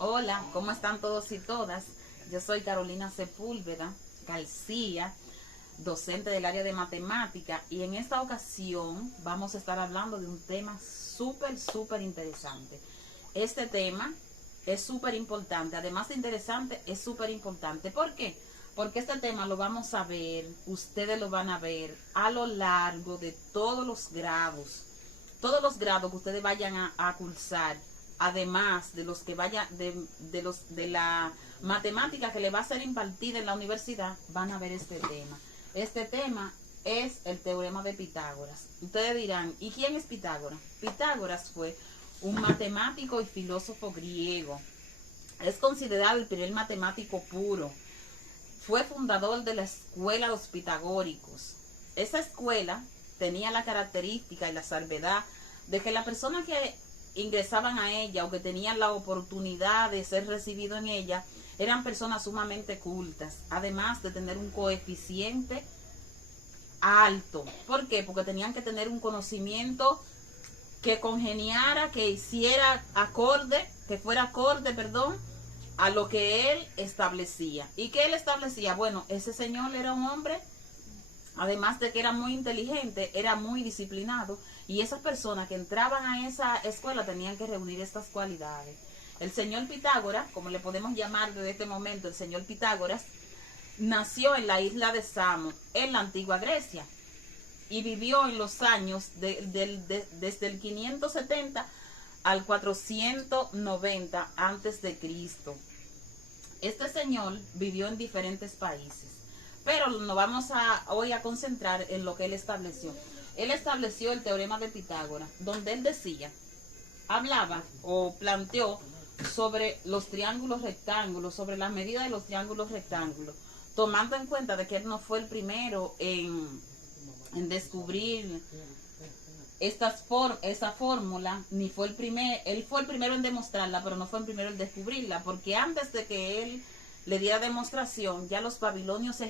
Hola, ¿cómo están todos y todas? Yo soy Carolina Sepúlveda García, docente del área de matemática, y en esta ocasión vamos a estar hablando de un tema súper interesante. Este tema es súper importante, además de interesante, es súper importante. ¿Por qué? Porque este tema lo vamos a ver, ustedes lo van a ver a lo largo de todos los grados que ustedes vayan a cursar, además de los que vayan de la matemática que le va a ser impartida en la universidad, van a ver este tema. Este tema es el teorema de Pitágoras. Ustedes dirán, ¿y quién es Pitágoras? Pitágoras fue un matemático y filósofo griego. Es considerado el primer matemático puro. Fue fundador de la escuela de los pitagóricos. Esa escuela tenía la característica y la salvedad de que las personas que ingresaban a ella o que tenían la oportunidad de ser recibido en ella eran personas sumamente cultas, además de tener un coeficiente alto. ¿Por qué? Porque tenían que tener un conocimiento que congeniara, que hiciera acorde, que fuera acorde, perdón, a lo que él establecía. ¿Y qué él establecía? Bueno, ese señor era un hombre, además de que era muy inteligente, era muy disciplinado, y esas personas que entraban a esa escuela tenían que reunir estas cualidades. El señor Pitágoras, como le podemos llamar desde este momento, el señor Pitágoras, nació en la isla de Samos, en la antigua Grecia, y vivió en los años desde el 570 al 490 antes de Cristo. Este señor vivió en diferentes países, pero nos vamos hoy a concentrar en lo que él estableció. Él estableció el teorema de Pitágoras, donde él decía, hablaba o planteó sobre los triángulos rectángulos, sobre la medida de los triángulos rectángulos, tomando en cuenta de que él no fue el primero en descubrir esa fórmula, ni fue él fue el primero en demostrarla, pero no fue el primero en descubrirla, porque antes de que él le diera demostración, ya los babilonios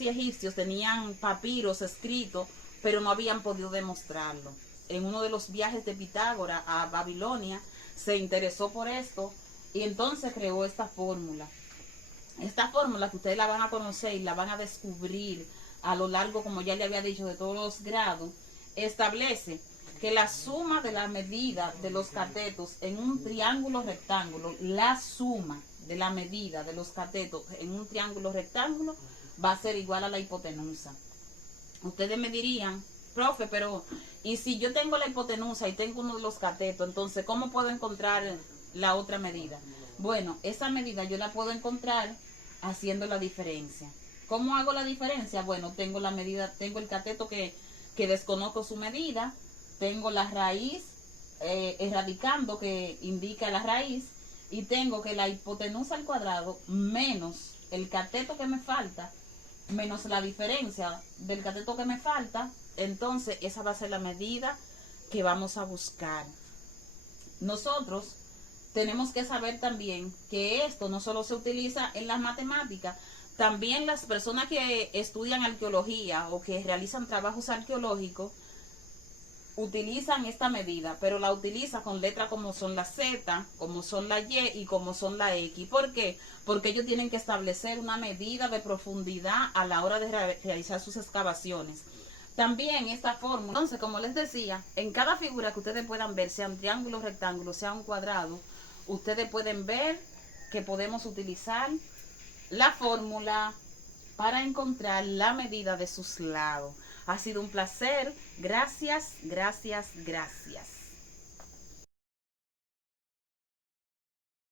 y egipcios tenían papiros escritos, pero no habían podido demostrarlo. En uno de los viajes de Pitágoras a Babilonia, se interesó por esto y entonces creó esta fórmula. Esta fórmula que ustedes la van a conocer y la van a descubrir a lo largo, como ya le había dicho, de todos los grados, establece que la suma de la medida de los catetos en un triángulo rectángulo, la suma de la medida de los catetos en un triángulo rectángulo va a ser igual a la hipotenusa. Ustedes me dirían, profe, pero ¿y si yo tengo la hipotenusa y tengo uno de los catetos, entonces cómo puedo encontrar la otra medida? Bueno, esa medida yo la puedo encontrar haciendo la diferencia. ¿Cómo hago la diferencia? Bueno, tengo la medida, tengo el cateto que desconozco su medida, tengo la raíz erradicando que indica la raíz, y tengo que la hipotenusa al cuadrado menos el cateto que me falta, menos la diferencia del cateto que me falta, entonces esa va a ser la medida que vamos a buscar. Nosotros tenemos que saber también que esto no solo se utiliza en las matemáticas, también las personas que estudian arqueología o que realizan trabajos arqueológicos utilizan esta medida, pero la utilizan con letras como son la Z, como son la Y y como son la X. ¿Por qué? Porque ellos tienen que establecer una medida de profundidad a la hora de realizar sus excavaciones. También esta fórmula, entonces, como les decía, en cada figura que ustedes puedan ver, sea un triángulo, rectángulo, sea un cuadrado, ustedes pueden ver que podemos utilizar la fórmula para encontrar la medida de sus lados. Ha sido un placer. Gracias.